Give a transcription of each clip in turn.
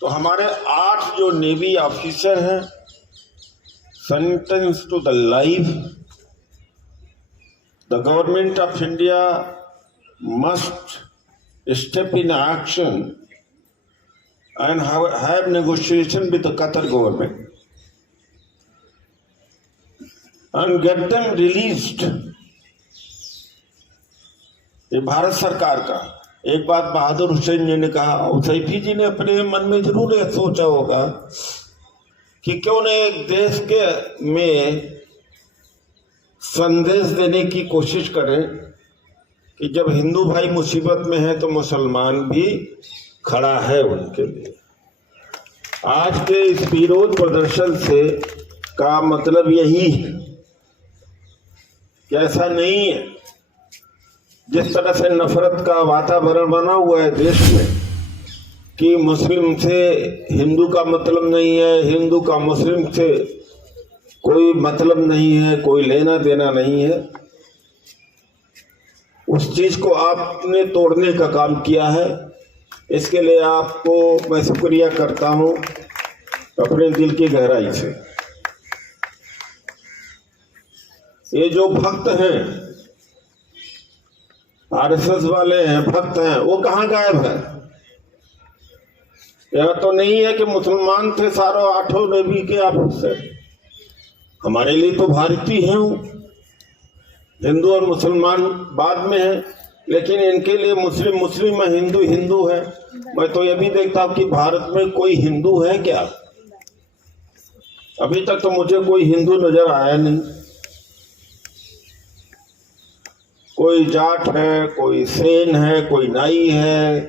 तो हमारे 8 जो नेवी ऑफिसर हैं sentence to the life. The government of India must step in action and have negotiation with the Qatar government and get them released। ये भारत सरकार का। एक बात बहादुर हुसैन जी ने कहा और सैफी जी ने अपने मन में जरूर यह सोचा होगा कि क्यों न एक देश के में संदेश देने की कोशिश करें कि जब हिंदू भाई मुसीबत में है तो मुसलमान भी खड़ा है उनके लिए। आज के इस विरोध प्रदर्शन से का मतलब यही है कि ऐसा नहीं है जिस तरह से नफरत का वातावरण बना हुआ है देश में कि मुस्लिम से हिंदू का मतलब नहीं है, हिंदू का मुस्लिम से कोई मतलब नहीं है, कोई लेना देना नहीं है। उस चीज को आपने तोड़ने का काम किया है। इसके लिए आपको मैं शुक्रिया करता हूं अपने दिल की गहराई से। ये जो भक्त हैं, आरएसएस वाले हैं, भक्त हैं, वो कहाँ गायब है? यह तो नहीं है कि मुसलमान थे सारों 8 नेवी के ऑफिसर। हमारे लिए तो भारतीय हैं वो। हिंदू और मुसलमान बाद में है, लेकिन इनके लिए मुस्लिम मुस्लिम है, हिंदू हिंदू है। मैं तो ये भी देखता हूँ कि भारत में कोई हिंदू है क्या? अभी तक तो मुझे कोई हिंदू नजर आया नहीं। कोई जाट है, कोई सेन है, कोई नाई है,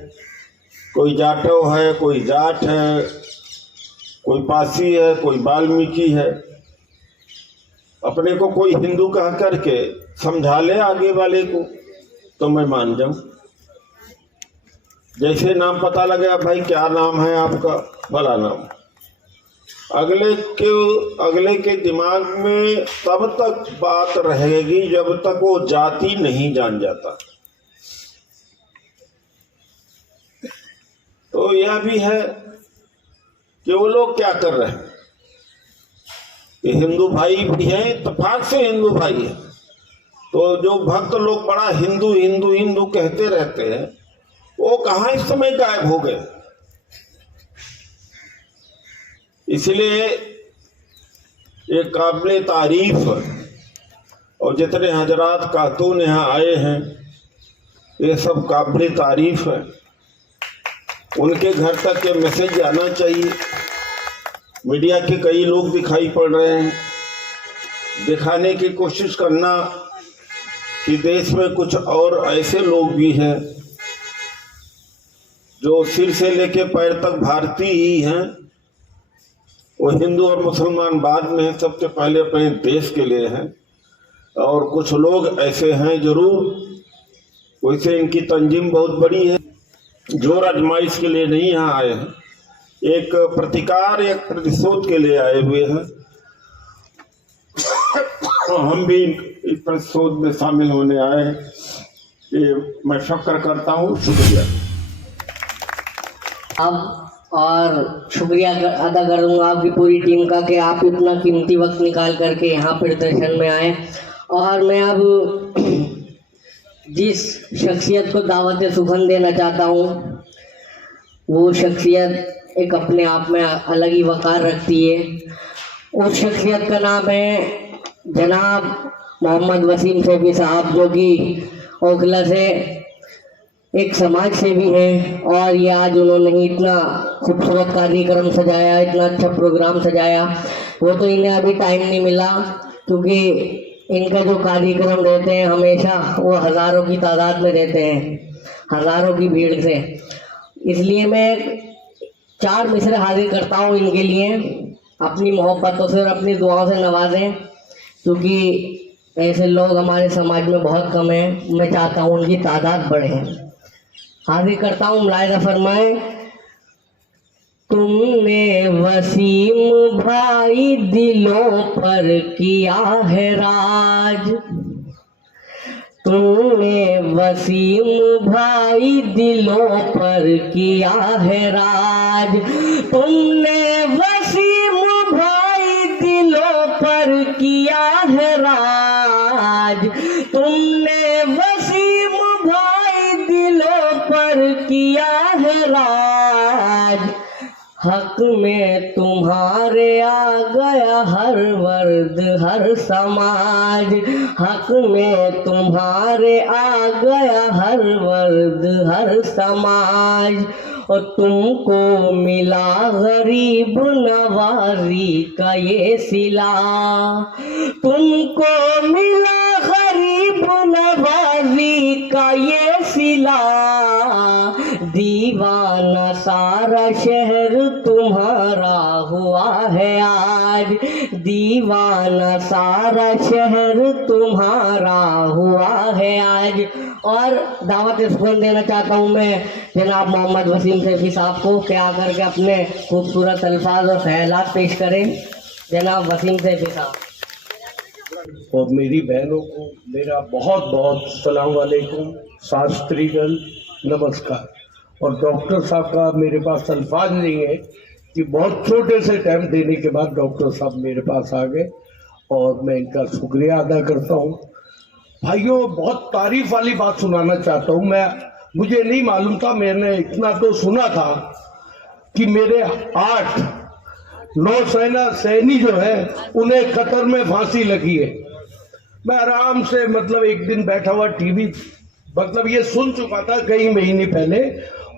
कोई जाटव है, कोई जाट है, कोई पासी है, कोई वाल्मीकि है। अपने को कोई हिंदू कह करके समझा ले आगे वाले को तो मैं मान जाऊं। जैसे नाम पता लगे, भाई क्या नाम है आपका? भला नाम। अगले के दिमाग में तब तक बात रहेगी जब तक वो जाति नहीं जान जाता। तो यह भी है कि वो लोग क्या कर रहे हैं। ये हिंदू भाई भी हैं, इत्तेफाक से हिंदू भाई है। तो जो भक्त लोग बड़ा हिंदू हिंदू हिंदू कहते रहते हैं, वो कहाँ इस समय गायब हो गए? इसलिए ये काबिले तारीफ है। और जितने हजरात खातून यहाँ आए हैं, ये सब काबिले तारीफ है। उनके घर तक ये मैसेज आना चाहिए। मीडिया के कई लोग दिखाई पड़ रहे हैं, दिखाने की कोशिश करना कि देश में कुछ और ऐसे लोग भी हैं जो सिर से लेके पैर तक भारतीय ही हैं। वो हिंदू और मुसलमान बाद में हैं, सबसे पहले अपने देश के लिए हैं। और कुछ लोग ऐसे हैं जरूर, वैसे इनकी तंजीम बहुत बड़ी है, जोर आजमाइश के लिए नहीं यहाँ आए हैं, एक प्रतिकार, एक प्रतिशोध के लिए आए हुए हैं। हम भी इस प्रतिशोध में शामिल होने आए हैं। ये मैं शुक्र करता हूँ। शुक्रिया। अब और शुक्रिया अदा करूँगा आपकी पूरी टीम का कि आप इतना कीमती वक्त निकाल करके यहाँ प्रदर्शन में आए। और मैं अब जिस शख्सियत को दावत सुखन देना चाहता हूँ, वो शख्सियत एक अपने आप में अलग ही वक़ार रखती है। उस शख्सियत का नाम है जनाब मोहम्मद वसीम सैफी साहब, जो कि ओखला से एक समाज सेवी हैं। और ये आज उन्होंने ही इतना खूबसूरत कार्यक्रम सजाया, इतना अच्छा प्रोग्राम सजाया। वो तो इन्हें अभी टाइम नहीं मिला, क्योंकि इनका जो कार्यक्रम रहते हैं हमेशा वो हज़ारों की तादाद में रहते हैं, हज़ारों की भीड़ से। इसलिए मैं 4 मिसरे हाजिर करता हूँ इनके लिए। अपनी मोहब्बतों से और अपनी दुआओं से नवाजें, क्योंकि ऐसे लोग हमारे समाज में बहुत कम हैं। मैं चाहता हूँ उनकी तादाद बढ़े। हाजिर करता हूँ, मुलाहिजा फरमाएं। तुमने वसीम भाई दिलों पर किया है राज, तुमने वसीम भाई दिलों पर किया है राज, तुमने वसीम भाई दिलों पर किया है राज, तुमने वसीम भाई दिलों पर किया है राज। हक में तुम्हारे आ गया हर वर्ग हर समाज, हक में तुम्हारे आ गया हर वर्ग हर समाज। और तुमको मिला गरीब नवाजी का ये सिला, तुमको मिला गरीब नवाजी का ये सिला। दीवाना सारा शहर तुम्हारा हुआ है आज, दीवाना सारा शहर तुम्हारा हुआ है आज। और दावत इस्फून देना चाहता हूँ मैं जनाब मोहम्मद वसीम सैफी साहब को कि आकर के अपने खूबसूरत अल्फाज और ख्यालात पेश करें। जनाब वसीम सैफी साहब। और मेरी बहनों को मेरा बहुत बहुत सलाम वालेकुम, शास्त्रीगण नमस्कार। और डॉक्टर साहब का मेरे पास अल्फाज नहीं है कि बहुत छोटे से टाइम देने के बाद डॉक्टर साहब मेरे पास आ गए और मैं इनका शुक्रिया अदा करता हूँ। भाइयों, बहुत तारीफ वाली बात सुनाना चाहता हूँ मैं। मुझे नहीं मालूम था, मैंने इतना तो सुना था कि मेरे 8 नौसेना सैनी जो है उन्हें कतर में फांसी लगी है। मैं आराम से मतलब एक दिन बैठा हुआ टीवी मतलब ये सुन चुका था कई महीने पहले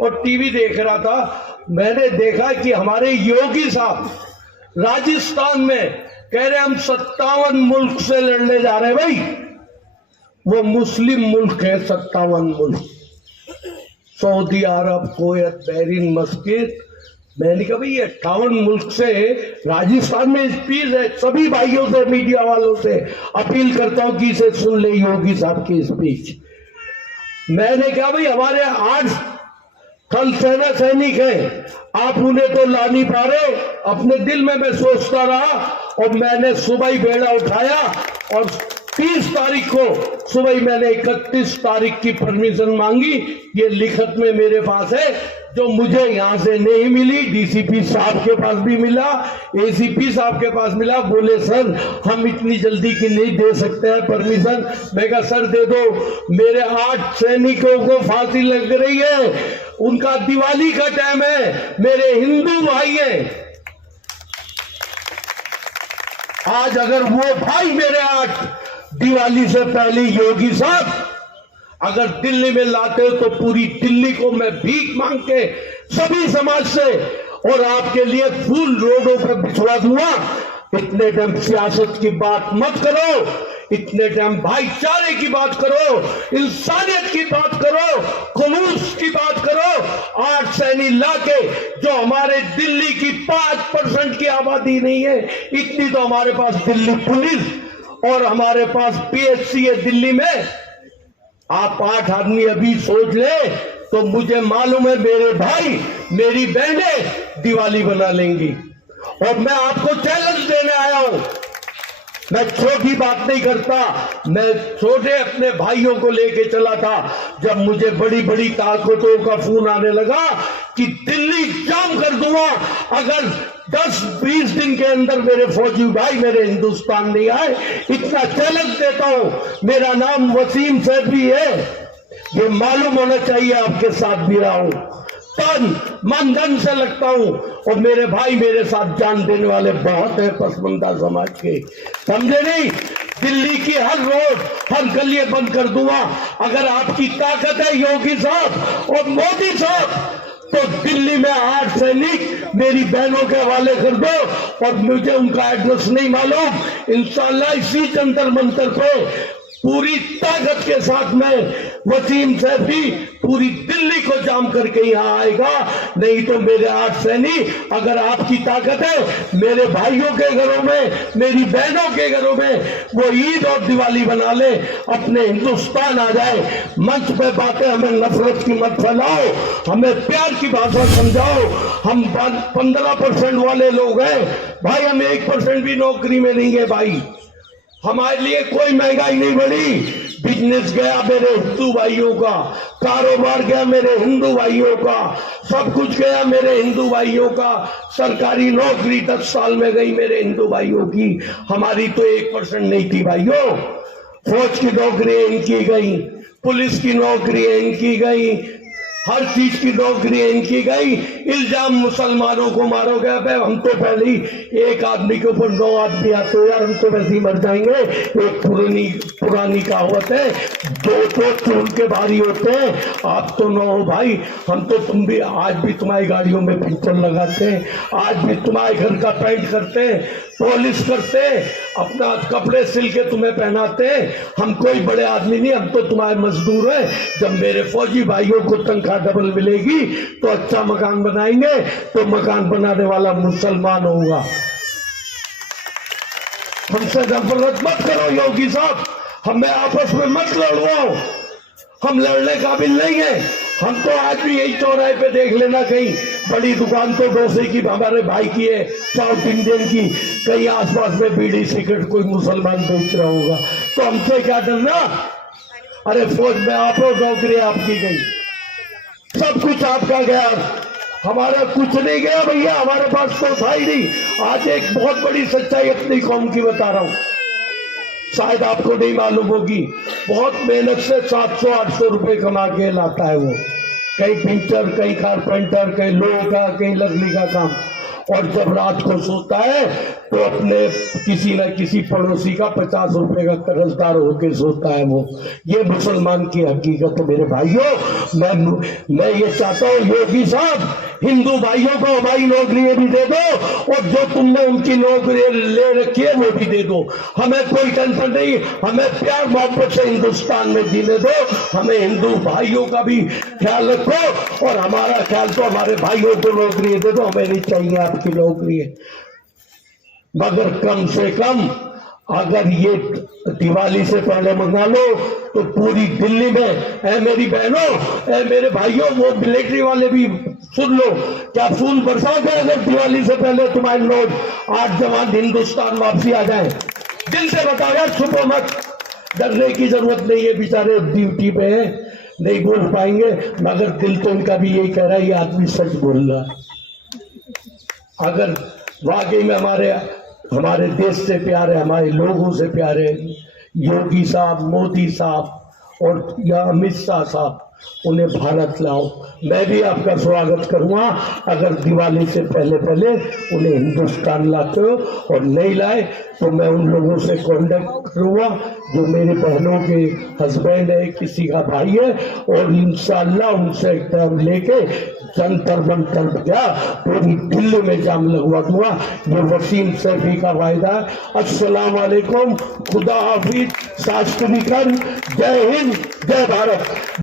और टीवी देख रहा था। मैंने देखा कि हमारे योगी साहब राजस्थान में कह रहे हम 57 मुल्क से लड़ने जा रहे हैं। भाई वो मुस्लिम मुल्क है 57 मुल्क, सऊदी अरब, कुवैत, बहरीन, मस्कित। मैंने कहा भाई 58 मुल्क से राजस्थान में स्पीच है। सभी भाइयों से, मीडिया वालों से अपील करता हूं कि इसे सुन ले योगी साहब की स्पीच। मैंने कहा भाई हमारे 8 थल सेना सैनिक हैं, आप उन्हें तो ला नहीं पा रहे। अपने दिल में मैं सोचता रहा और मैंने सुबह ही बेड़ा उठाया और 30 तारीख को सुबह मैंने 31 तारीख की परमिशन मांगी। ये लिखत में मेरे पास है, जो मुझे यहां से नहीं मिली। डीसीपी साहब के पास भी मिला, एसीपी साहब के पास मिला। बोले सर हम इतनी जल्दी की नहीं दे सकते हैं परमिशन। मैं कहा सर दे दो, मेरे 8 सैनिकों को फांसी लग रही है, उनका दिवाली का टाइम है, मेरे हिंदू भाई हैं। आज अगर वो भाई मेरे 8 दिवाली से पहले योगी साहब अगर दिल्ली में लाते हो तो पूरी दिल्ली को मैं भीख मांग के सभी समाज से और आपके लिए फूल रोडों पर बिछवा दूंगा। इतने टाइम सियासत की बात मत करो, इतने टाइम भाईचारे की बात करो, इंसानियत की बात करो, खुलूस की बात करो। 8 सैनिक लाके, जो हमारे दिल्ली की 5% की आबादी नहीं है, इतनी तो हमारे पास दिल्ली पुलिस और हमारे पास पीएचसी है दिल्ली में। आप 8 आदमी अभी सोच ले तो मुझे मालूम है मेरे भाई मेरी बहनें दिवाली बना लेंगी। और मैं आपको चैलेंज देने आया हूं, मैं छोटी बात नहीं करता, मैं छोटे अपने भाइयों को लेके चला था। जब मुझे बड़ी बड़ी ताकतों का फोन आने लगा कि दिल्ली जाम कर दूंगा अगर 10-20 दिन के अंदर मेरे फौजी भाई मेरे हिंदुस्तान नहीं आए, इतना चैलेंज देता हूं। मेरा नाम वसीम सैफी है, ये मालूम होना चाहिए। आपके साथ भी रहा हूं, तन मन धन से लगता हूं और मेरे भाई मेरे साथ जान देने वाले बहुत है पसमंदा समाज के, समझे नहीं। दिल्ली की हर रोड हर गली बंद कर दूंगा अगर आपकी ताकत है योगी साहब और मोदी साहब। तो दिल्ली में 8 सैनिक मेरी बहनों के हवाले कर दो और मुझे उनका एड्रेस नहीं मालूम। इंशाल्लाह इसी जंतर मंतर पे पूरी ताकत के साथ में वसीम सैफी पूरी दिल्ली को जाम करके यहाँ आएगा। नहीं तो मेरे 8 सैनिक, अगर आपकी ताकत है मेरे भाइयों के घरों में, मेरी बहनों के घरों में वो ईद और दिवाली बना ले, अपने हिंदुस्तान आ जाए। मंच पे बातें हमें नफरत की मत फैलाओ, हमें प्यार की भाषा समझाओ। हम 15% वाले लोग हैं भाई, हम 1% भी नौकरी में नहीं है भाई। हमारे लिए कोई महंगाई नहीं बढ़ी। बिजनेस गया मेरे हिंदू भाइयों का, कारोबार गया मेरे हिंदू भाइयों का, सब कुछ गया मेरे हिंदू भाइयों का। सरकारी नौकरी 10 साल में गई मेरे हिंदू भाइयों की, हमारी तो 1% नहीं थी भाइयों। फौज की नौकरी इनकी गई, पुलिस की नौकरी इनकी गई, हर चीज की नौकरी इनकी गई। इल्जाम मुसलमानों को मारोगे, हम तो पहले ही एक आदमी के ऊपर 9 आदमी आते हो यार, हम तो वैसे ही मर जाएंगे। एक पुरानी कहावत है, 2 तो चूल के भारी होते हैं, आप तो 9 हो भाई। हम तो तुम भी आज भी तुम्हारी गाड़ियों में पिंचर लगाते हैं, आज भी तुम्हारे घर का पेंट करते हैं, पॉलिश करते हैं, अपना कपड़े सिल के तुम्हें पहनाते हैं। हम कोई बड़े आदमी नहीं, हम तो तुम्हारे मजदूर हैं। जब मेरे फौजी भाइयों को तनख्वाह डबल मिलेगी तो अच्छा मकान बनाएंगे, तो मकान बनाने वाला मुसलमान होगा। हमसे नफरत मत करो योगी साहब, हमें आपस में मत लड़वाओ, हम लड़ने काबिल नहीं है। हम तो आज भी यही चौराहे पे देख लेना, कहीं बड़ी दुकान तो डोसे की हमारे भाई की है, साउथ इंडियन की, कहीं आसपास में बीड़ी सिगरेट कोई मुसलमान बेच रहा होगा, तो हमसे क्या डरना। अरे फौज में आप हो, नौकरी आपकी गई, सब कुछ आपका गया, हमारा कुछ नहीं गया भैया, हमारे पास तो था ही नहीं। आज एक बहुत बड़ी सच्चाई अपनी कौम की बता रहा हूं, शायद आपको नहीं मालूम होगी। बहुत मेहनत से 700-800 रुपए कमा के लाता है वो, कहीं पिंचर, कहीं कारपेंटर, कहीं लोहा का, कहीं लकड़ी का काम। और जब रात को सोता है तो अपने किसी न किसी पड़ोसी का 50 रुपए का कर्जदार होके सोता है वो। ये मुसलमान की हकीकत है मेरे भाइयों। मैं ये चाहता हूँ योगी साहब, हिंदू भाइयों को हमारी नौकरी भी दे दो, और जो तुमने उनकी नौकरी ले रखी है वो भी दे दो। हमें कोई टेंशन नहीं, हमें प्यार मोहब्बत से हिंदुस्तान में जीने दो। हमें हिंदू भाइयों का भी ख्याल रखो, और हमारा ख्याल तो हमारे भाइयों को नौकरी दे दो। हमें नहीं चाहिए आपकी नौकरी, मगर कम से कम अगर ये दिवाली से पहले मंगा लो तो पूरी दिल्ली में, ऐ मेरी बहनों, ऐ मेरे भाइयों, वो मिलिट्री वाले भी सुन लो, क्या फूल बरसाओगे अगर दिवाली से पहले तुम्हारे लोग 8 जवान हिंदुस्तान वापसी आ जाए? दिल से बताओ यार, छुपो मत, डरने की जरूरत नहीं है, बेचारे ड्यूटी पे है, नहीं बोल पाएंगे, मगर दिल तो उनका भी यही कह रहा है ये आदमी सच बोल रहा है। अगर वाकई में हमारे देश से प्यार है, हमारे लोगों से प्यार है, योगी साहब, मोदी साहब और या अमित शाह साहब, उन्हें भारत लाओ। मैं भी आपका स्वागत करूंगा अगर दिवाली से पहले उन्हें हिंदुस्तान लाते हो, और नहीं लाए तो मैं उन लोगों से कांटेक्ट करूंगा जो मेरे बहनों के हस्बैंड है, किसी का भाई है, और इंशाअल्लाह उनसे एक टाइम लेके जंतर मंतर गया पूरी दिल्ली में जाम लगवा दूंगा। ये वसीम सैफी का वायदा है। अस्सलाम वालेकुम, खुदा हाफिज, शास्त्रीकरण, जय हिंद, जय भारत।